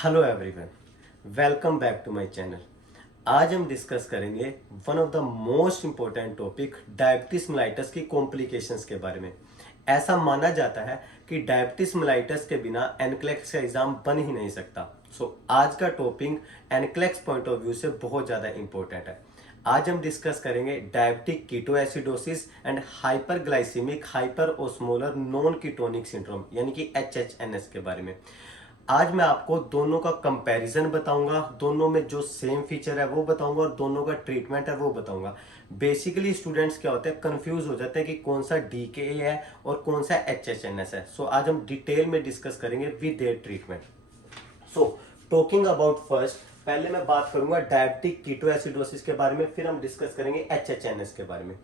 Hello everyone, welcome back to my channel. आज हम discuss करेंगे one of the most important topic diabetes mellitus की complications के बारे में। ऐसा माना जाता है कि डायबिटीज मेलाइटस के बिना एनक्लेक्स का एग्जाम बन ही नहीं सकता। आज का topic NCLEX point of view से बहुत ज़्यादा इंपॉर्टेंट है। आज हम डिस्कस करेंगे diabetic ketoacidosis and hyperglycaemic hyper osmolar non ketonic syndrome यानी कि HHNS के बारे में। आज मैं आपको दोनों का कंपैरिजन बताऊंगा, दोनों में जो सेम फीचर है वो बताऊंगा और दोनों का ट्रीटमेंट है वो बताऊंगा। बेसिकली स्टूडेंट्स क्या होते हैं, कंफ्यूज हो जाते हैं कि कौन सा DKA है और कौन सा HHNS है। आज हम डिटेल में डिस्कस करेंगे with their treatment. Talking about first, पहले मैं बात करूंगा डायबिटिक कीटोएसिडोसिस के बारे में, फिर हम डिस्कस करेंगे HHNS के बारे में।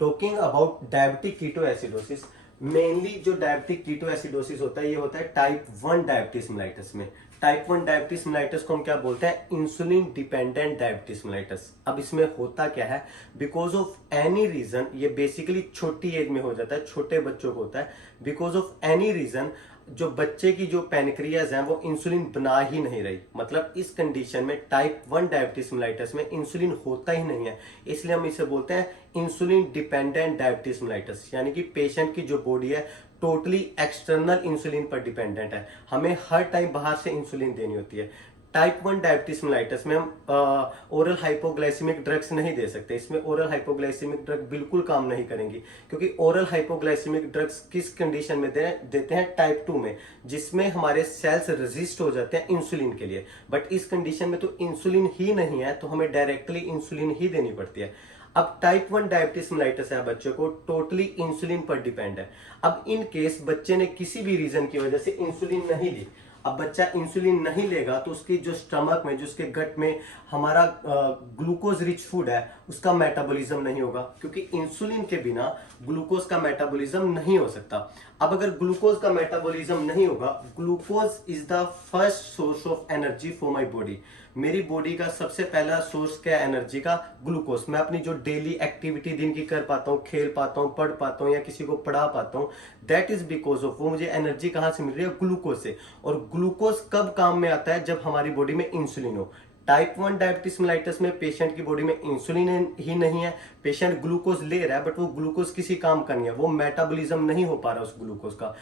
Talking about diabetic ketoacidosis, mainly जो डायबिटिक कीटोएसिडोसिस होता है ये होता है टाइप 1 डायबिटीज मेलाइटस में। टाइप 1 डायबिटीज मेलाइटस को हम क्या बोलते हैं, इंसुलिन डिपेंडेंट डायबिटीज मेलाइटस। अब इसमें होता क्या है, बिकॉज ऑफ एनी रीजन, ये बेसिकली छोटी एज में हो जाता है, छोटे बच्चों को होता है। बिकॉज ऑफ एनी रीजन जो बच्चे की जो पैनक्रियाज है वो इंसुलिन बना ही नहीं रही, मतलब इस कंडीशन में टाइप 1 डायबिटीज मेलाइटस में इंसुलिन होता ही नहीं है, इसलिए हम इसे बोलते हैं इंसुलिन डिपेंडेंट डायबिटीज मेलाइटस। यानी कि पेशेंट की जो बॉडी है टोटली एक्सटर्नल इंसुलिन पर डिपेंडेंट है, हमें हर टाइम बाहर से इंसुलिन देनी होती है। टाइप 1 डायबिटीज मेलाइटस में हम ओरल हाइपोग्लाइसेमिक ड्रग्स नहीं दे सकते, इसमें ओरल हाइपोग्लाइसेमिक ड्रग बिल्कुल काम नहीं करेंगी, क्योंकि ओरल हाइपोग्लाइसेमिक ड्रग्स किस कंडीशन में देते हैं, टाइप 2 में, जिसमें हमारे सेल्स रेजिस्ट हो जाते हैं इंसुलिन के लिए। बट इस कंडीशन में तो इंसुलिन ही नहीं है, तो हमें डायरेक्टली इंसुलिन ही देनी पड़ती है। अब टाइप 1 डायबिटीज मेलाइटस है बच्चों को टोटली इंसुलिन पर डिपेंड है। अब इन केस बच्चे ने किसी भी रीजन की वजह से इंसुलिन नहीं ली, अब बच्चा इंसुलिन नहीं लेगा तो उसकी जो स्टमक में, जो उसके गट में हमारा ग्लूकोज रिच फूड है उसका मेटाबॉलिज्म नहीं होगा, क्योंकि इंसुलिन के बिना ग्लूकोज का मेटाबॉलिज्म नहीं हो सकता। अब अगर ग्लूकोज का मेटाबॉलिज्म नहीं होगा, glucose is the first source of energy for my body. मेरी बॉडी का सबसे पहला सोर्स क्या है एनर्जी का, ग्लूकोज। मैं अपनी जो डेली एक्टिविटी दिन की कर पाता हूँ, खेल पाता हूँ, पढ़ पाता हूँ या किसी को पढ़ा पाता हूँ, दैट इज बिकॉज ऑफ, वो मुझे एनर्जी कहाँ से मिल रही है, ग्लूकोज से। और ग्लूकोज कब काम में आता है, जब हमारी बॉडी में इंसुलिन हो। टाइप 1 डायबिटीज मेलाइटस में पेशेंट की बॉडी में इंसुलिन ही नहीं है, पेशेंट ग्लूकोज ले रहा है बट वो ग्लूकोज किसी काम का नहीं है, वो मेटाबॉलिज्म नहीं हो पा रहा उस ग्लूकोज का।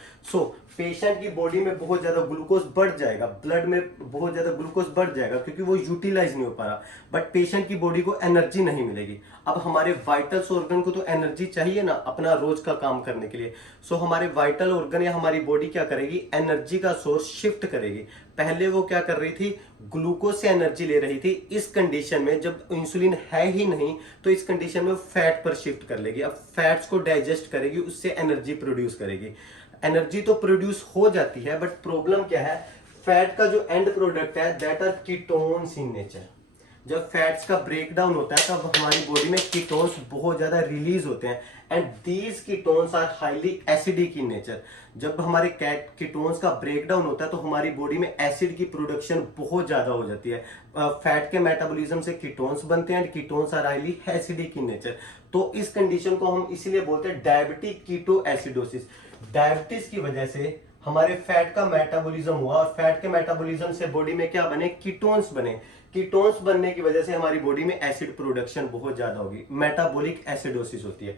पेशेंट की बॉडी में बहुत ज्यादा ग्लूकोज बढ़ जाएगा, ब्लड में बहुत ज्यादा ग्लूकोज बढ़ जाएगा क्योंकि वो यूटिलाइज नहीं हो पा रहा, बट पेशेंट की बॉडी को एनर्जी नहीं मिलेगी। अब हमारे वाइटल्स ऑर्गन को तो एनर्जी चाहिए ना अपना रोज का काम करने के लिए। हमारे वाइटल ऑर्गन या हमारी बॉडी क्या करेगी, एनर्जी का सोर्स शिफ्ट करेगी। पहले वो क्या कर रही थी, ग्लूकोज से एनर्जी ले रही थी। इस कंडीशन में जब इंसुलिन है ही नहीं तो इस कंडीशन में फैट पर शिफ्ट कर लेगी। अब फैट्स को डाइजेस्ट करेगी, उससे एनर्जी प्रोड्यूस करेगी। एनर्जी तो प्रोड्यूस हो जाती है, बट प्रॉब्लम क्या है, फैट का जो एंड प्रोडक्ट है that are ketones in nature. जब फैट्स का ब्रेकडाउन होता है तब हमारी बॉडी में कीटोन्स बहुत ज्यादा रिलीज होते हैं, and these ketones are highly acidic in nature. जब हमारे कीटोन्स का ब्रेकडाउन होता है तो हमारी बॉडी में एसिड की प्रोडक्शन बहुत ज्यादा हो जाती है। फैट के मेटाबॉलिज्म से कीटोन्स बनते हैं and ketones are highly acidic in nature. तो इस कंडीशन को हम इसीलिए बोलते हैं डायबिटिक कीटोएसिडोसिस। डायबिटीज की वजह से हमारे फैट का मेटाबॉलिज्म हुआ और फैट के मेटाबॉलिज्म से बॉडी में क्या बने, कीटोन्स बने। कीटोन्स बनने की वजह से हमारी बॉडी में एसिड प्रोडक्शन बहुत ज्यादा होगी, मेटाबॉलिक एसिडोसिस होती है।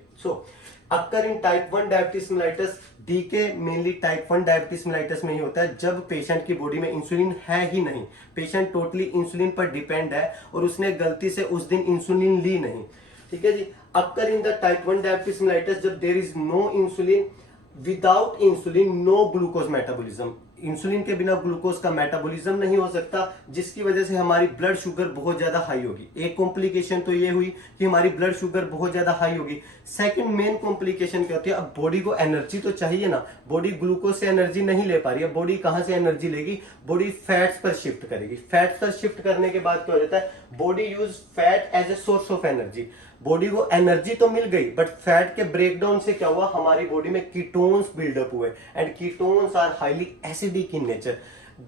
Occur in type 1 diabetes mellitus, DK mainly type 1 diabetes mellitus में ही होता है जब पेशेंट की बॉडी में इंसुलिन है ही नहीं, पेशेंट टोटली इंसुलिन पर डिपेंड है और उसने गलती से उस दिन इंसुलिन ली नहीं। ठीक है जी। Occur in the type 1 diabetes mellitus जब there is no insulin, without insulin no glucose metabolism. Insulin के बिना ग्लूकोज का मेटाबॉलिज्म नहीं हो सकता, जिसकी वजह से हमारी ब्लड शुगर बहुत ज्यादा हाई होगी। एक कॉम्प्लिकेशन तो ये हुई कि हमारी ब्लड शुगर बहुत ज्यादा हाई होगी। सेकंड मेन कॉम्प्लिकेशन क्या होती है, अब बॉडी को एनर्जी तो चाहिए ना, बॉडी ग्लूकोज से एनर्जी नहीं ले पा रही है, बॉडी कहां से एनर्जी लेगी, बॉडी फैट्स पर शिफ्ट करेगी। फैट्स पर शिफ्ट करने के बाद क्या हो जाता है, body use fat as a source of energy. Body को एनर्जी तो मिल गई बट फैट के ब्रेकडाउन से क्या हुआ, हमारी बॉडी में कीटोन्स बिल्डअप हुए and ketones are highly acidic in nature.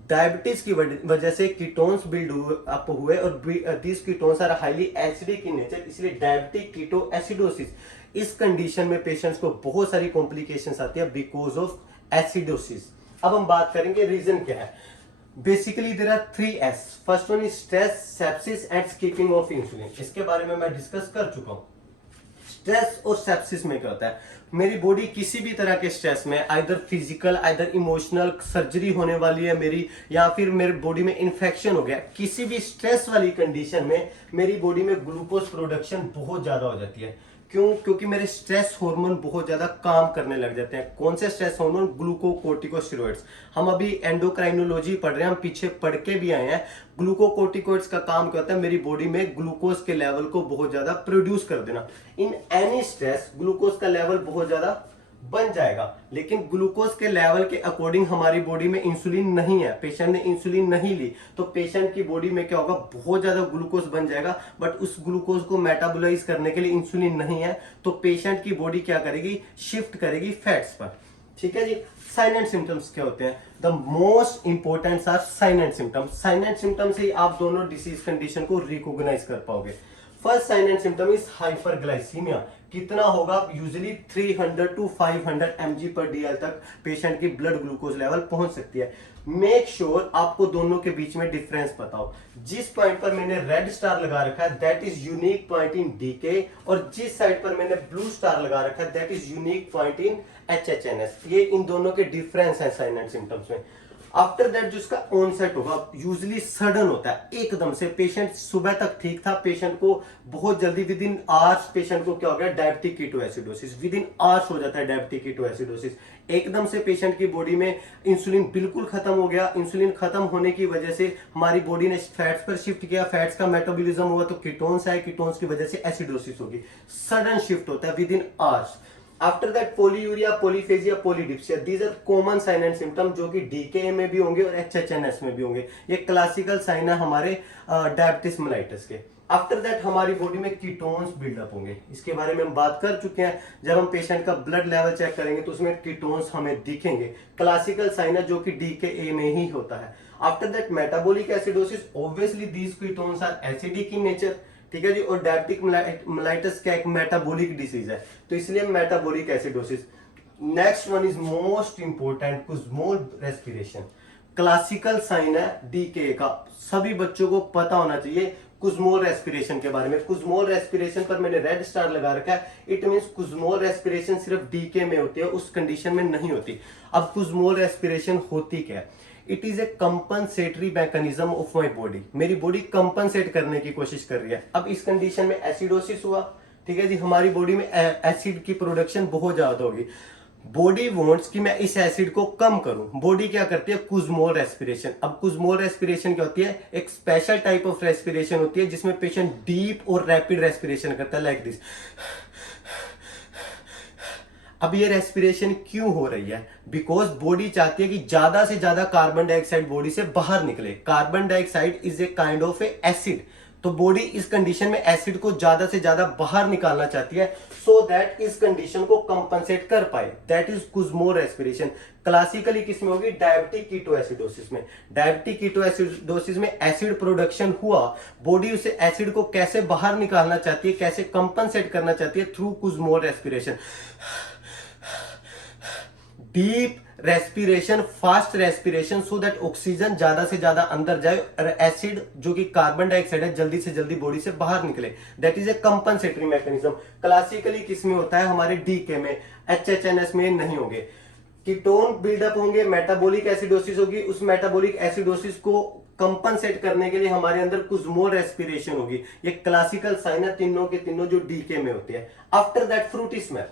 Diabetes की वजह से कीटोन्स बिल्ड अप हुए और these ketones are highly acidic in nature, इसलिए डायबिटिक कीटोएसिडोसिस। इस कंडीशन में पेशेंट्स को बहुत सारी कॉम्प्लिकेशंस आती है बिकॉज ऑफ एसिडोसिस। अब हम बात करेंगे रीजन क्या है। Basically there are 3S। First one is stress, sepsis and skipping of insulin. इसके बारे में मैं डिस्कस कर चुका हूं। स्ट्रेस और सेप्सिस में क्या होता है, मेरी बॉडी किसी भी तरह के स्ट्रेस में, either physical either emotional, surgery होने वाली है मेरी, या फिर मेरे बॉडी में इन्फेक्शन हो गया, किसी भी स्ट्रेस वाली कंडीशन में मेरी बॉडी में ग्लूकोज प्रोडक्शन बहुत ज्यादा हो जाती है। क्यों? क्योंकि मेरे स्ट्रेस हार्मोन बहुत ज्यादा काम करने लग जाते हैं। कौन से स्ट्रेस हार्मोन? ग्लूकोकोर्टिकोस्टेरॉइड्स। हम अभी एंडोक्राइनोलॉजी पढ़ रहे हैं, हम पीछे पढ़ के भी आए हैं। ग्लूकोकोर्टिकोइड्स का काम क्या होता है, मेरी बॉडी में ग्लूकोज के लेवल को बहुत ज्यादा प्रोड्यूस कर देना। इन एनी स्ट्रेस ग्लूकोज का लेवल बहुत ज्यादा बन जाएगा, लेकिन ग्लूकोज के लेवल के अकॉर्डिंग हमारी बॉडी में इंसुलिन नहीं है, पेशेंट ने इंसुलिन नहीं ली, तो पेशेंट की बॉडी में क्या होगा, बहुत ज्यादा ग्लूकोज बन जाएगा, बट उस ग्लूकोज को मेटाबोलाइज करने के लिए इंसुलिन नहीं है, तो पेशेंट की बॉडी क्या करेगी, शिफ्ट करेगी फैट्स पर। ठीक है जी। साइन एंड सिम्टम्स क्या होते हैं? The most important are sign and symptoms. Sign and symptoms से आप दोनों डिसीज कंडीशन को रिकॉग्नाइज कर पाओगे। First sign and symptom is hyperglycaemia. कितना होगा? यूजुअली 300 to 500 mg पर DL तक पेशेंट की ब्लड ग्लूकोज लेवल पहुंच सकती है। मेक श्योर आपको दोनों के बीच में डिफरेंस पता हो। जिस पॉइंट पर मैंने रेड स्टार लगा रखा है that is unique point in DK, और जिस साइड पर मैंने ब्लू स्टार लगा रखा है that is unique point in HHNS। ये इन दोनों के डिफरेंस है साइन एंड सिम्टम्स में। आफ्टर दैट जो इसका ऑनसेट होगा यूजुअली सडन होता है, एकदम से। पेशेंट सुबह तक ठीक था, पेशेंट को बहुत जल्दी विद इन आवर्स पेशेंट को क्या हो गया, diabetic ketoacidosis. With in hours हो जाता है डायबिटिक कीटोएसिडोसिस। एकदम से पेशेंट की बॉडी में इंसुलिन बिल्कुल खत्म हो गया। इंसुलिन खत्म होने की वजह से हमारी बॉडी ने फैट्स पर शिफ्ट किया, फैट्स का मेटाबॉलिज्म हुआ तो कीटोन्स आए, कीटोन्स की वजह से एसिडोसिस होगी। सडन शिफ्ट होता है within hours. After that polyuria, polyphagia, polydipsia, these are common sign and symptom जो कि डीके में भी होंगे और HHNS में भी होंगे। ये क्लासिकल साइन है हमारे डायबिटिस मेलाइटस के। आफ्टर दैट हमारी बॉडी में कीटोन्स बिल्डअप होंगे, इसके बारे में हम बात कर चुके हैं। जब हम पेशेंट का ब्लड लेवल चेक करेंगे तो उसमें कीटोन्स हमें दिखेंगे। क्लासिकल साइन है जो कि डीके में ही होता है। After that metabolic acidosis, obviously these ketones are acidic in nature. ठीक है जी। और डायबिटिक मेलाइटस क्या एक मेटाबॉलिक डिसीज है, तो इसलिए metabolic acidosis. Next one is most important, Kussmaul respiration. Classical sign है डीके का, सभी बच्चों को पता होना चाहिए कुज़मोल रेस्पिरेशन के बारे में। कुज़मोल रेस्पिरेशन पर मैंने रेड स्टार लगा रखा है, इट मींस कुज़मोल रेस्पिरेशन सिर्फ डीके में होती है, उस कंडीशन में नहीं होती। अब कुज़मोल रेस्पिरेशन होती क्या है? It is a compensatory mechanism of my body. मेरी बॉडी कंपनसेट करने की कोशिश कर रही है। अब इस कंडीशन में एसिडोसिस हुआ, ठीक है जी, हमारी बॉडी में एसिड की प्रोडक्शन बहुत ज्यादा होगी। बॉडी वांट्स कि मैं इस एसिड को कम करूं, बॉडी क्या करती है, कुज़मोल रेस्पिरेशन। अब कुज़मोल रेस्पिरेशन क्या होती है, एक स्पेशल टाइप ऑफ रेस्पिरेशन होती है जिसमें पेशेंट डीप और रैपिड रेस्पिरेशन करता है, लाइक दिस। अब ये रेस्पिरेशन क्यों हो रही है? बिकॉज बॉडी चाहती है कि ज्यादा से ज्यादा कार्बन डाइऑक्साइड बॉडी से बाहर निकले। Carbon dioxide is a kind of a acid, तो बॉडी इस कंडीशन में एसिड को ज्यादा से ज्यादा बाहर निकालना चाहती है, सो दैट इस कंडीशन को कंपनसेट कर पाए। That is Kussmaul respiration. Classically किसमें होगी? डायबिटिक कीटोएसिडोसिस में। डायबिटिक कीटोएसिडोसिस में एसिड प्रोडक्शन हुआ, बॉडी उसे एसिड को कैसे बाहर निकालना चाहती है, कैसे कंपनसेट करना चाहती है, through Kussmaul respiration. Deep respiration, fast respiration, so that oxygen ज्यादा से ज्यादा अंदर जाए और एसिड जो कि कार्बन डाइऑक्साइड है जल्दी से जल्दी बॉडी से बाहर निकले। That is a compensatory mechanism. Classically किसमें होता है? हमारे डीके में। HHNS में नहीं होंगे। कीटोन बिल्डअप होंगे, मेटाबॉलिक एसिडोसिस होगी, उस मेटाबॉलिक एसिडोसिस को कंपनसेट करने के लिए हमारे अंदर कुज़मोल रेस्पिरेशन होगी। ये क्लासिकल साइन है तीनों के तीनों जो डीके में होते हैं। After that Frooti smell,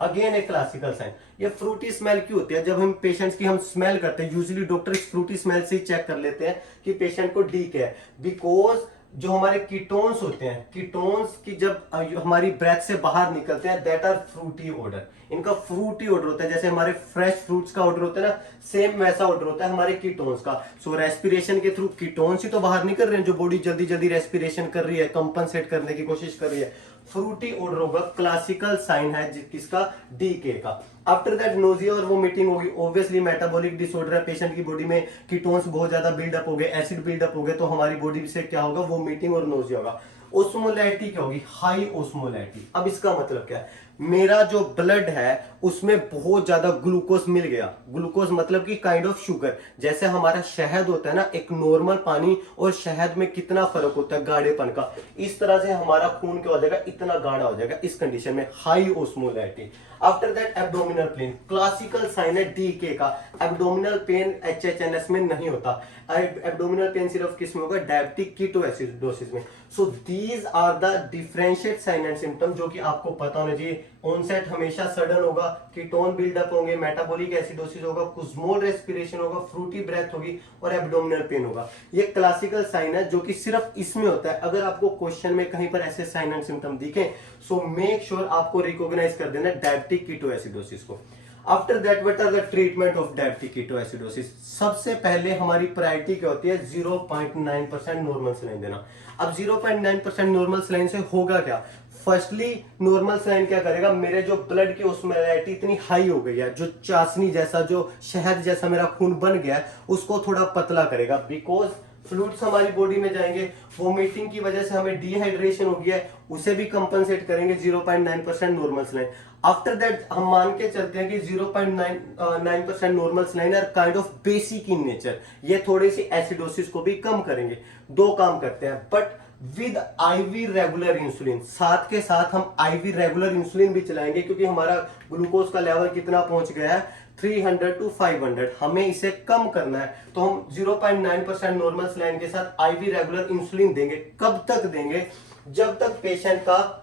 again एक क्लासिकल साइन। ये फ्रूटी स्मेल क्यों होती है? जब हम पेशेंट्स की हम स्मेल करते हैं, यूजुअली डॉक्टर इस फ्रूटी स्मेल से ही चेक कर लेते हैं कि पेशेंट को डीके है। बिकॉज जो हमारे कीटोन्स होते हैं, कीटोन्स की जब हमारी ब्रेथ से बाहर निकलते हैं दैट आर फ्रूटी ऑर्डर। इनका फ्रूटी ऑर्डर होता है, जैसे हमारे फ्रेश फ्रूट्स का ऑर्डर होता है ना, सेम वैसा ऑर्डर होता है हमारे कीटोन्स का। सो रेस्पिरेशन के थ्रू कीटोन्स ही तो बाहर निकल रहे हैं, जो बॉडी जल्दी जल्दी रेस्पिरेशन कर रही है, कंपनसेट करने की कोशिश कर रही है। फ्रूटी ऑर्डर होगा, क्लासिकल साइन है किसका? डीके का। आफ्टर दैट नोजिया और वोमिटिंग होगी, ऑब्वियसली मेटाबॉलिक डिसऑर्डर है, पेशेंट की बॉडी में कीटोन्स बहुत ज्यादा बिल्डअप हो गए, एसिड बिल्डअप हो गए, तो हमारी बॉडी से क्या होगा? वोमिटिंग और नोजिया होगा। ओस्मोलैरिटी क्या होगी? हाई ओस्मोलैरिटी। अब इसका मतलब क्या है? मेरा जो ब्लड है उसमें बहुत ज्यादा ग्लूकोज मिल गया। ग्लूकोज मतलब कि काइंड ऑफ शुगर। जैसे हमारा शहद होता है ना, एक नॉर्मल पानी और शहद में कितना फर्क होता है गाढ़ेपन का, इस तरह से हमारा खून क्या हो जाएगा, इतना गाढ़ा हो जाएगा इस कंडीशन में, high osmolarity. After that abdominal pain, classical sign है डीके का। एब्डोमिनल पेन एचएचएनएस में नहीं होता। एब्डोमिनल पेन सिर्फ किस में होगा, डायबिटिक कीटोएसिडोसिस में। So these are the differentiate sign and symptom जो कि आपको पता होना चाहिए। ऑनसेट हमेशा सडन होगा, कीटोन बिल्डअप होंगे, मेटाबॉलिक एसिडोसिस होगा, कुस्मोल रेस्पिरेशन होगा, फ्रूटी ब्रेथ होगी और एब्डोमिनल पेन होगा। ये क्लासिकल साइन है जो कि सिर्फ इसमें होता है। अगर आपको क्वेश्चन में कहीं पर ऐसे साइन एंड सिम्टम दिखे, सो मेक श्योर आपको रिकॉग्नाइज कर देना डायबिटिक कीटोएसिडोसिस को। After that what are the treatment of diabetic ketoacidosis. सबसे पहले हमारी प्रायोरिटी क्या होती है, 0.9% नॉर्मल सलाइन देना। अब 0.9% नॉर्मल सलाइन से होगा क्या, फर्स्टली नॉर्मल सलाइन क्या करेगा, मेरे जो ब्लड की ऑस्मोलैरिटी इतनी हाई हो गई है, जो चाशनी जैसा, जो शहद जैसा मेरा खून बन गया है, उसको थोड़ा पतला करेगा। बिकॉज फ्लूइड्स हमारी बॉडी में जाएंगे, वोमिटिंग की वजह से हमें डिहाइड्रेशन हो गया है, उसे भी कंपनसेट करेंगे 0.9% नॉर्मल सलाइन। आफ्टर दैट हम मान के चलते हैं कि 0.9% normal saline are kind of basic in nature, ये थोड़ी सी एसिडोसिस को भी कम करेंगे। दो काम करते हैं, but with IV regular insulin, साथ के साथ हम आईवी रेगुलर इंसुलिन भी चलाएंगे, क्योंकि हमारा ग्लूकोज का लेवल कितना पहुंच गया है, 300 to 500, हमें इसे कम करना है। तो हम 0.9% नॉर्मल सलाइन के साथ आईवी रेगुलर इंसुलिन देंगे। कब तक देंगे, जब तक पेशेंट का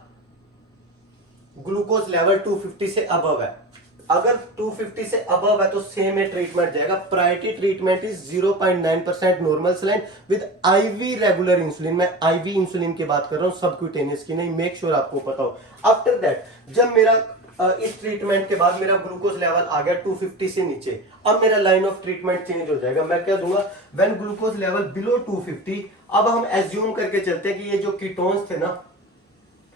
ग्लूकोज लेवल 250 से अबव है। अगर 250 से अबव है तो सेम है ट्रीटमेंट जाएगा। Priority treatment is 0.9% normal saline with IV regular insulin. मैं आईवी इंसुलिन की बात कर रहा हूं, सबक्यूटेनियस की नहीं, मेक श्योर आपको पता हो। आफ्टर दैट जब मेरा इस ट्रीटमेंट के बाद मेरा ग्लूकोज लेवल आ गया 250 से नीचे, अब मेरा लाइन ऑफ ट्रीटमेंट चेंज हो जाएगा। मैं क्या दूंगा, व्हेन ग्लूकोज लेवल बिलो 250, अब हम एज्यूम करके चलते हैं कि ये जो कीटोन्स थे ना,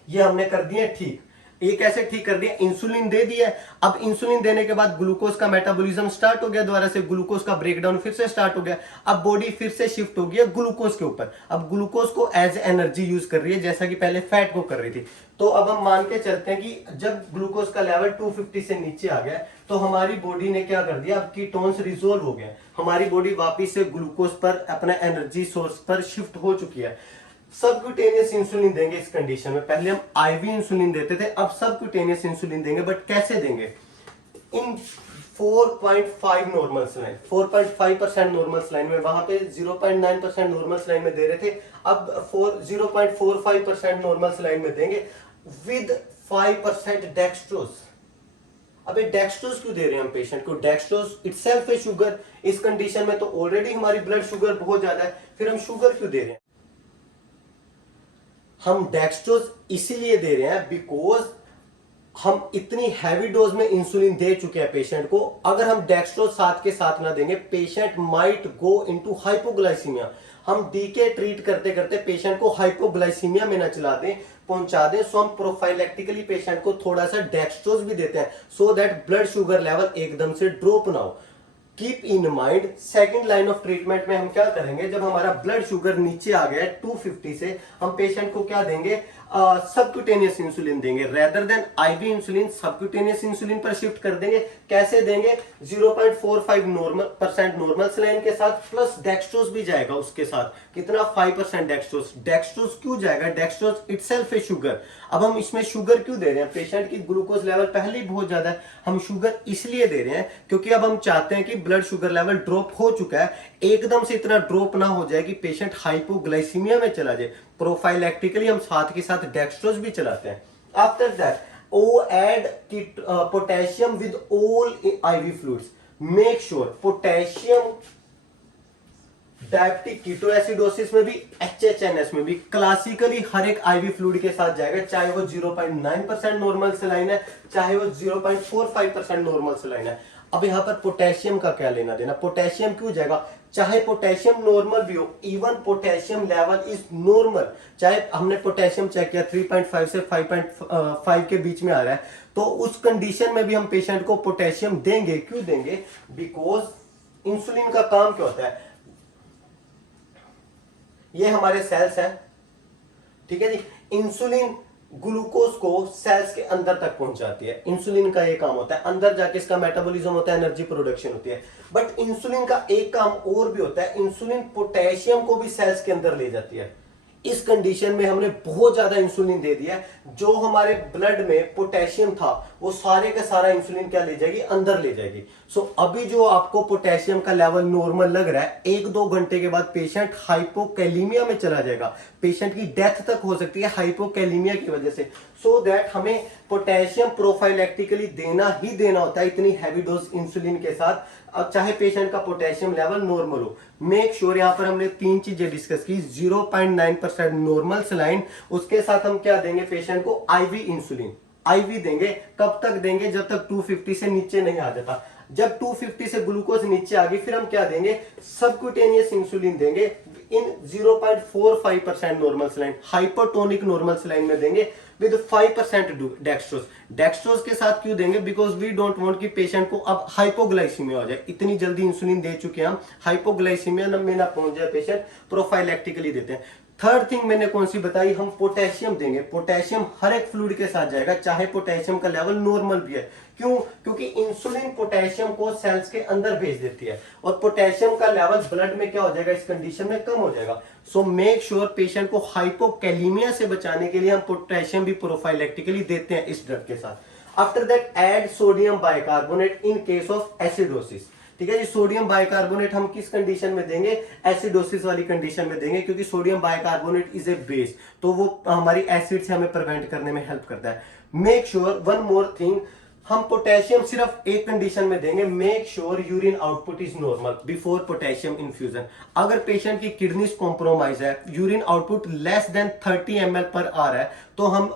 ये हमने कर दिए ठीक। ये कैसे ठीक कर दिया, इंसुलिन दे दिया। अब इंसुलिन देने के बाद ग्लूकोज का मेटाबॉलिज्म स्टार्ट हो गया, दोबारा से ग्लूकोज का ब्रेकडाउन फिर से स्टार्ट हो गया। अब बॉडी फिर से शिफ्ट हो गई ग्लूकोज के ऊपर, अब ग्लूकोज को एज एनर्जी यूज कर रही है, जैसा कि पहले फैट को कर रही थी। तो अब हम मान के चलते हैं कि जब ग्लूकोज का लेवल 250 से नीचे आ गया, तो हमारी बॉडी ने क्या कर दिया, अब कीटोन्स रिजोल्व हो गया, हमारी बॉडी वापिस से ग्लूकोज पर, अपना एनर्जी सोर्स पर शिफ्ट हो चुकी है। सबक्यूटेनियस इंसुलिन देंगे इस कंडीशन में। पहले हम आईवी इंसुलिन देते थे, अब सबक्यूटेनियस इंसुलिन देंगे। बट कैसे देंगे, इन 4.5 नॉर्मल सलाइन, 4.5% नॉर्मल सलाइन में, वहां पे 0.9% नॉर्मल सलाइन में दे रहे थे, अब 0.45% नॉर्मल सलाइन में देंगे विद 5% डेक्सट्रोज। अबे डेक्सट्रोज क्यों दे रहे हैं हम पेशेंट को, डेक्सट्रोज इटसेल्फ है शुगर। इस कंडीशन में तो ऑलरेडी हमारी ब्लड शुगर बहुत ज्यादा है, फिर हम शुगर क्यों दे रहे हैं। हम डेक्सट्रोज इसीलिए दे रहे हैं बिकॉज हम इतनी हैवी डोज में इंसुलिन दे चुके हैं पेशेंट को। अगर हम डेक्सट्रोज साथ के साथ ना देंगे, patient might go into hypoglycaemia. हम डीके ट्रीट करते करते पेशेंट को हाइपोग्लाइसीमिया में ना चला दें, पहुंचा दें। सो हम प्रोफाइलेक्टिकली पेशेंट को थोड़ा सा डेक्सट्रोज भी देते हैं, so that blood sugar level एकदम से ड्रॉप ना हो। Keep in mind, second line of treatment में हम क्या करेंगे, जब हमारा ब्लड शुगर नीचे आ गया 250 से, हम पेशेंट को क्या देंगे, सबक्यूटेनियस इंसुलिन देंगे। Rather than IV insulin, subcutaneous insulin पर शिफ्ट कर देंगे। कैसे देंगे, 0.45 नॉर्मल सलाइन के साथ प्लस डेक्सट्रोज भी जाएगा उसके साथ। कितना, 5% डेक्सट्रोज। डेक्सट्रोज क्यों जाएगा, डेक्सट्रोज इटसेल्फ है शुगर। अब हम इसमें शुगर क्यों दे रहे हैं, पेशेंट की ग्लूकोज लेवल पहले ही बहुत ज्यादा है, हम शुगर इसलिए दे रहे हैं क्योंकि अब हम चाहते हैं कि ब्लड शुगर लेवल ड्रॉप हो चुका है, एकदम से इतना ड्रॉप ना हो जाए कि पेशेंट हाइपोग्लाइसीमिया में चला जाए। प्रोफाइलेक्टिकली हम साथ के साथ डेक्सट्रोज भी चलाते हैं। After that oh add potassium with all IV fluids. Make sure potassium diabetic ketoacidosis में भी, एचएचएनएस में भी, क्लासिकली हर एक आईवी फ्लूइड के साथ जाएगा, चाहे वो 0.9% नॉर्मल सलाइन है, चाहे वो 0.45% नॉर्मल सलाइन है। अब यहां पर पोटेशियम का क्या लेना देना, पोटेशियम क्यों जाएगा, चाहे पोटेशियम नॉर्मल भी हो, even potassium level is normal, चाहे हमने पोटेशियम चेक किया 3.5 से 5.5 के बीच में आ रहा है, तो उस कंडीशन में भी हम पेशेंट को पोटेशियम देंगे। क्यों देंगे, बिकॉज इंसुलिन का काम क्या होता है, ये हमारे सेल्स हैं, ठीक है जी। इंसुलिन ग्लूकोज को सेल्स के अंदर तक पहुंचाती है। इंसुलिन का ये काम होता है, अंदर जाके इसका मेटाबॉलिज्म होता है, एनर्जी प्रोडक्शन होती है। बट इंसुलिन का एक काम और भी होता है, इंसुलिन पोटेशियम को भी सेल्स के अंदर ले जाती है। इस कंडीशन में हमने बहुत ज्यादा इंसुलिन दे दिया, जो हमारे ब्लड में पोटेशियम था वो सारे का सारा इंसुलिन क्या ले जाएगी, अंदर ले जाएगी। सो अभी जो आपको पोटेशियम का लेवल नॉर्मल लग रहा है, 1-2 घंटे के बाद पेशेंट हाइपोकैलीमिया में चला जाएगा, पेशेंट की डेथ तक हो सकती है हाइपोकैलीमिया की वजह से। सो दैट हमें पोटेशियम प्रोफाइलेक्टिकली देना ही देना होता है इतनी हैवी डोज इंसुलिन के साथ, अब चाहे पेशेंट का पोटेशियम लेवल नॉर्मल हो। मेक श्योर यहाँ पर हमने 3 चीजें डिस्कस की, 0.9% नॉर्मल सलाइन, उसके साथ हम क्या देंगे पेशेंट को, आईवी इंसुलिन। आईवी देंगे, कब तक देंगे, जब तक 250 से नीचे नहीं आ जाता। जब 250 से ग्लूकोज नीचे आ गई, फिर हम क्या देंगे, सबक्यूटेनियस इंसुलिन देंगे इन 0.45% normal saline, hypertonic normal saline में देंगे विद 5% डेक्सट्रोज। डेक्सट्रोज के साथ क्यों देंगे, बिकॉज वी डोंट वांट कि पेशेंट को अब हाइपोग्लाइसीमिया हो जाए, इतनी जल्दी इंसुलिन दे चुके हैं हम, हाइपोग्लाइसीमिया में ना पहुंच जाए पेशेंट, प्रोफाइलेक्टिकली देते हैं। थर्ड थिंग मैंने कौन सी बताई, हम पोटेशियम देंगे। पोटेशियम हर एक फ्लूइड के साथ जाएगा, चाहे पोटेशियम का लेवल नॉर्मल भी है। क्यों, क्योंकि इंसुलिन पोटेशियम को सेल्स के अंदर भेज देती है, और पोटेशियम का लेवल ब्लड में क्या हो जाएगा, इस कंडीशन में कम हो जाएगा। सो मेक श्योर पेशेंट को हाइपोकैलीमिया से बचाने के लिए हम पोटेशियम भी प्रोफाइलेक्टिकली देते हैं इस ड्रग के साथ। After that add sodium bicarbonate in case of acidosis. ठीक है जी, सोडियम बाइकार्बोनेट हम किस कंडीशन में देंगे, एसिडोसिस वाली कंडीशन में देंगे, क्योंकि sodium bicarbonate is a base, तो वो हमारी एसिड से हमें प्रिवेंट करने में हेल्प करता है। Make sure one more thing, हम पोटेशियम सिर्फ एक कंडीशन में देंगे, make sure urine output is normal before potassium infusion. अगर पेशेंट की किडनीज कॉम्प्रोमाइज है, urine output less than 30 ml per hour है, तो हम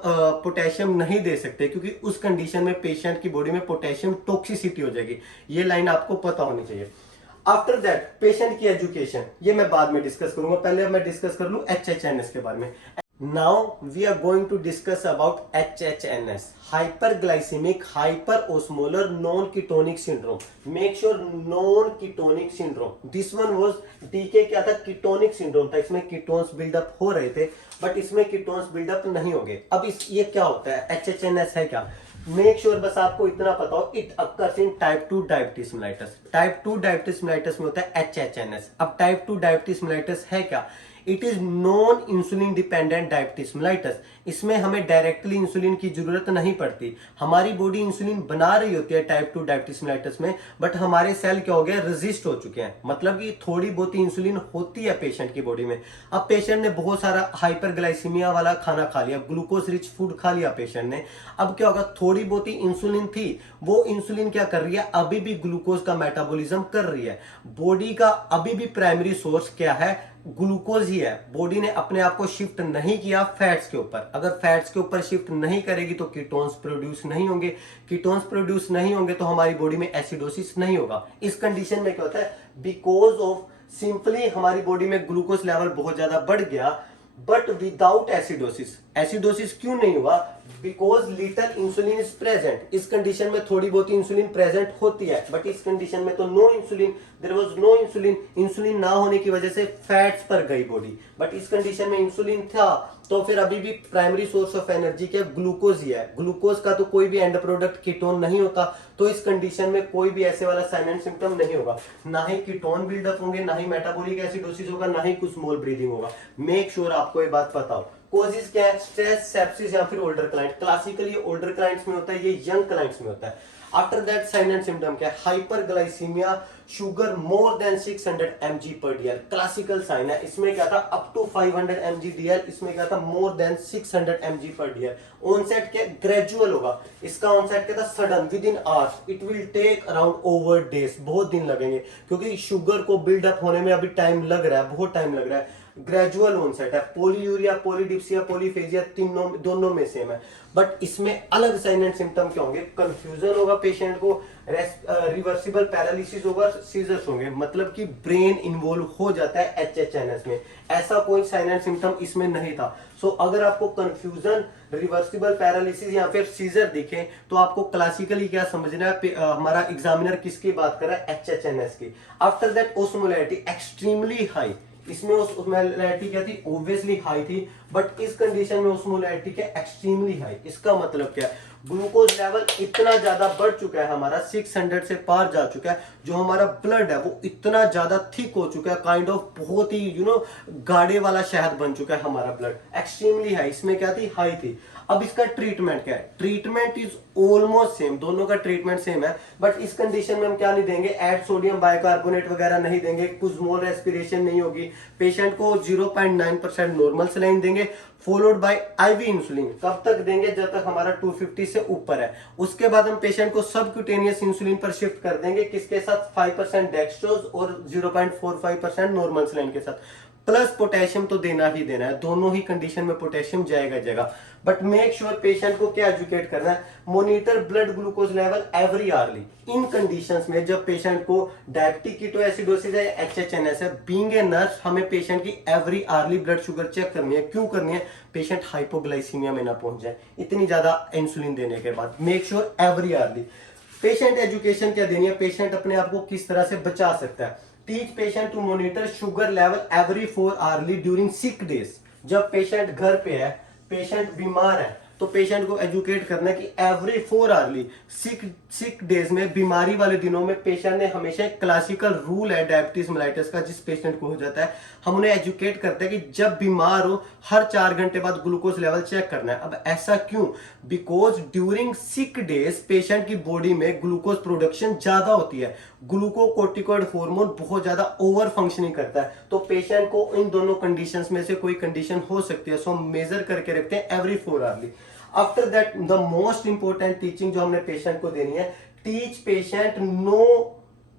पोटेशियम नहीं दे सकते, क्योंकि उस कंडीशन में पेशेंट की बॉडी में पोटेशियम टॉक्सिसिटी हो जाएगी। ये लाइन आपको पता होनी चाहिए। आफ्टर दैट पेशेंट की एजुकेशन, ये मैं बाद में डिस्कस करूंगा, पहले मैं डिस्कस कर लूं HHNS के बारे में। Now we are going to discuss about HHNS, hyperglycemic hyperosmolar non-ketonic syndrome. Make sure non-ketonic syndrome. This one was DK क्या था, ketonic syndrome था, इसमें कीटोन्स बिल्डअप हो रहे थे, बट इसमें कीटोन्स बिल्डअप नहीं हो गए। अब इस ये क्या होता है, HHNS है क्या, मेक श्योर बस आपको इतना पता हो, it occurs in type 2 diabetes mellitus. Type 2 diabetes mellitus में होता है HHNS। अब टाइप 2 डायबिटीज मेलाइटस है क्या, it is non insulin dependent diabetes mellitus. इसमें हमें डायरेक्टली इंसुलिन की जरूरत नहीं पड़ती, हमारी बॉडी इंसुलिन बना रही होती है टाइप 2 डायबिटीज मेलाइटस में, बट हमारे सेल क्या हो गया, रेजिस्ट हो चुके हैं, मतलब कि थोड़ी बहुत इंसुलिन होती है पेशेंट की बॉडी में। अब पेशेंट ने बहुत सारा हाइपरग्लाइसीमिया वाला खाना खा लिया, ग्लूकोज रिच फूड खा लिया पेशेंट ने, अब क्या होगा, थोड़ी बहुत इंसुलिन थी, वो इंसुलिन क्या कर रही है, अभी भी ग्लूकोज का मेटाबॉलिज्म कर रही है। बॉडी का अभी भी प्राइमरी सोर्स क्या है, ग्लूकोज ही है। बॉडी ने अपने आप को शिफ्ट नहीं किया फैट्स के ऊपर, अगर फैट्स के ऊपर शिफ्ट नहीं करेगी तो कीटोन्स प्रोड्यूस नहीं होंगे, कीटोन्स प्रोड्यूस नहीं होंगे तो हमारी बॉडी में एसिडोसिस नहीं होगा। इस कंडीशन में क्या होता है, बिकॉज ऑफ सिंपली हमारी बॉडी में ग्लूकोज लेवल बहुत ज्यादा बढ़ गया, बट विदाउट एसिडोसिस। एसिडोसिस क्यों नहीं हुआ, because little insulin is present. इस कंडीशन में थोड़ी बहुत इंसुलिन प्रेजेंट होती है, बट इस कंडीशन में तो no insulin, there was no insulin. Insulin ना होने की वजह से फैट्स पर गई बॉडी, बट इस कंडीशन में इंसुलिन था, तो फिर अभी भी प्राइमरी सोर्स ऑफ एनर्जी क्या, ग्लूकोज ही है। ग्लूकोज का तो कोई भी एंड प्रोडक्ट कीटोन नहीं होता, तो इस कंडीशन में कोई भी ऐसे वाला साइन एंड सिम्टम नहीं होगा, ना ही कीटोन बिल्डअप होंगे, ना ही मेटाबॉलिक एसिडोसिस होगा, ना ही कुछ स्मॉल ब्रीदिंग होगा। मेक श्योर आपको ये बात पता हो। कॉजेज क्या है, स्ट्रेस, सेप्सिस या फिर ओल्डर क्लाइंट। क्लासिकली ये ओल्डर क्लाइंट्स में होता है, ये यंग क्लाइंट्स में होता है। After that sign and symptom क्या है, hyperglycaemia, sugar more than 600 mg पर DL, क्लासिकल साइन है। इसमें क्या था, अप टू 500 mg DL, इसमें क्या था, मोर देन 600 mg पर DL। ऑनसेट क्या, ग्रेजुअल होगा, इसका ऑनसेट क्या था, sudden, within hours, it will take around over days, बहुत दिन लगेंगे, क्योंकि शुगर को बिल्डअप होने में अभी टाइम लग रहा है, बहुत टाइम लग रहा है। ग्रेजुअल ऑनसेट है, पॉलीयूरिया, पॉलीडिप्सिया, पॉलीफेजिया तीनों दोनों में सेम है, बट इसमें अलग साइन एंड सिम्टम क्या होंगे, कंफ्यूजन होगा पेशेंट को, रिवर्सिबल पैरालिसिस होगा, सीजर्स होंगे, मतलब कि ब्रेन इन्वॉल्व हो जाता है HHNS में। ऐसा कोई साइन एंड सिम्टम इसमें नहीं था। सो अगर आपको कंफ्यूजन, रिवर्सिबल पैरालिसिस या फिर सीजर दिखे, तो आपको क्लासिकली क्या समझना है, हमारा एग्जामिनर किसकी बात कर रहा है, HHNS की। आफ्टर दैट ओस्मोलैरिटी एक्सट्रीमली हाई, इसमें osmolarity क्या थी, ऑब्वियसली हाई थी, बट इस कंडीशन में osmolarity क्या, एक्सट्रीमली हाई। इसका मतलब क्या है, ग्लूकोज लेवल इतना ज्यादा बढ़ चुका है हमारा, 600 से पार जा चुका है, जो हमारा ब्लड है वो इतना ज्यादा थिक हो चुका है, काइंड ऑफ बहुत ही गाढ़े वाला शहद बन चुका है हमारा ब्लड, एक्सट्रीमली हाई। इसमें क्या थी, हाई थी। अब इसका ट्रीटमेंट क्या है, ट्रीटमेंट इज ऑलमोस्ट सेम, दोनों का ट्रीटमेंट सेम है, बट इस कंडीशन में हम क्या नहीं देंगे, ऐड सोडियम बाइकार्बोनेट वगैरह नहीं देंगे, कुछ मोल रेस्पिरेशन नहीं होगी, पेशेंट को 0.9% नॉर्मल सलाइन देंगे, फॉलोड बाय आईवी इंसुलिन। कब तक देंगे, जब तक हमारा 250 से ऊपर है। उसके बाद हम पेशेंट को सबक्यूटेनियस इंसुलिन पर शिफ्ट कर देंगे, किसके साथ, 5% डेक्सट्रोज और 0.45% नॉर्मल सलाइन के साथ, प्लस पोटेशियम तो देना ही देना है, दोनों ही कंडीशन में पोटेशियम जाएगा। बट मेक श्योर पेशेंट को क्या एजुकेट करना है, monitor blood glucose level every hourly. इन कंडीशंस में जब पेशेंट को डायबिटिक कीटोएसिडोसिस है, एचएचएनएस है, बीइंग ए नर्स हमें पेशेंट की every hourly blood sugar check करनी है। क्यों करनी है, पेशेंट हाइपोग्लाइसीमिया में ना पहुंच जाए इतनी ज्यादा इंसुलिन देने के बाद। Make sure every hourly. Patient education क्या देनी है, पेशेंट अपने आप को किस तरह से बचा सकता है। Teach patient to monitor sugar level every 4 hourly during sick days. जब पेशेंट घर पे है, पेशेंट बीमार है, तो पेशेंट को एजुकेट करना है कि एवरी 4 आवरली सिक डेज में, बीमारी वाले दिनों में, पेशेंट ने हमेशा एक क्लासिकल रूल है डायबिटीज मेलाइटस का, जिस पेशेंट को हो जाता है, हम उन्हें एजुकेट करते हैं कि जब बीमार हो हर 4 घंटे बाद ग्लूकोज लेवल चेक करना है। अब ऐसा क्यों, because during sick days patient की बॉडी में ग्लूकोज प्रोडक्शन ज्यादा होती है, ग्लूकोकोर्टिकॉइड हार्मोन बहुत ज्यादा ओवर फंक्शनिंग करता है, तो पेशेंट को इन दोनों कंडीशंस में से कोई कंडीशन हो सकती है। सो हम मेजर करके रखते हैं every 4 hourly. After that the most important teaching जो हमने पेशेंट को देनी है, teach patient no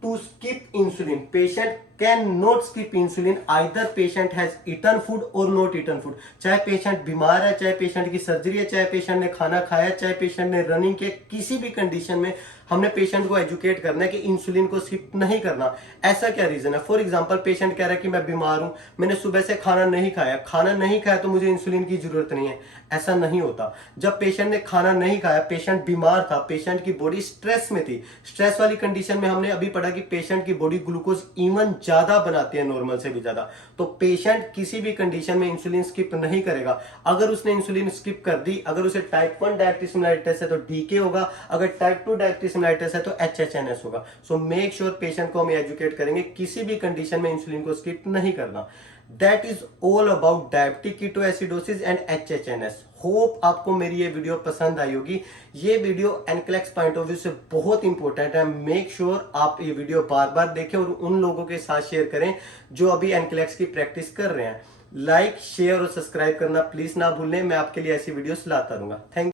to skip insulin. Patient can not skip insulin, either patient has eaten food और नॉट ईटन फूड। चाहे पेशेंट बीमार है, चाहे पेशेंट की सर्जरी है, चाहे पेशेंट ने खाना खाया, चाहे पेशेंट ने रनिंग किया, किसी भी कंडीशन में हमने पेशेंट को एजुकेट करना है कि इंसुलिन को स्किप नहीं करना। ऐसा क्या रीजन है, फॉर एग्जांपल पेशेंट कह रहा है कि मैं बीमार हूं, मैंने सुबह से खाना नहीं खाया तो मुझे इंसुलिन की जरूरत नहीं है। ऐसा नहीं होता। जब पेशेंट ने खाना नहीं खाया, पेशेंट बीमार था, पेशेंट की बॉडी स्ट्रेस में थी, स्ट्रेस वाली कंडीशन में हमने अभी पढ़ा कि पेशेंट की बॉडी ग्लूकोज इवन ज्यादा बनाती है, नॉर्मल से भी ज्यादा। तो पेशेंट किसी भी कंडीशन में इंसुलिन स्किप नहीं करेगा। अगर उसने इंसुलिन स्किप कर दी, अगर उसे टाइप 1 डायबिटीज मेलाइटस है तो डीके होगा, अगर टाइप 2 डायबिटीज मेलाइटस है तो एचएचएनएस होगा। सो मेक श्योर पेशेंट को हम एजुकेट करेंगे किसी भी कंडीशन में इंसुलिन को स्किप नहीं करना। That is all about diabetic ketoacidosis and HHNS. Hope आपको मेरी ये वीडियो पसंद आई होगी। ये video NCLEX point of view से बहुत इंपॉर्टेंट है। मेक श्योर आप ये वीडियो बार बार देखें और उन लोगों के साथ शेयर करें जो अभी एनक्लेक्स की प्रैक्टिस कर रहे हैं। लाइक, शेयर और सब्सक्राइब करना प्लीज ना भूलें। मैं आपके लिए ऐसी वीडियोस लाता रहूंगा। थैंक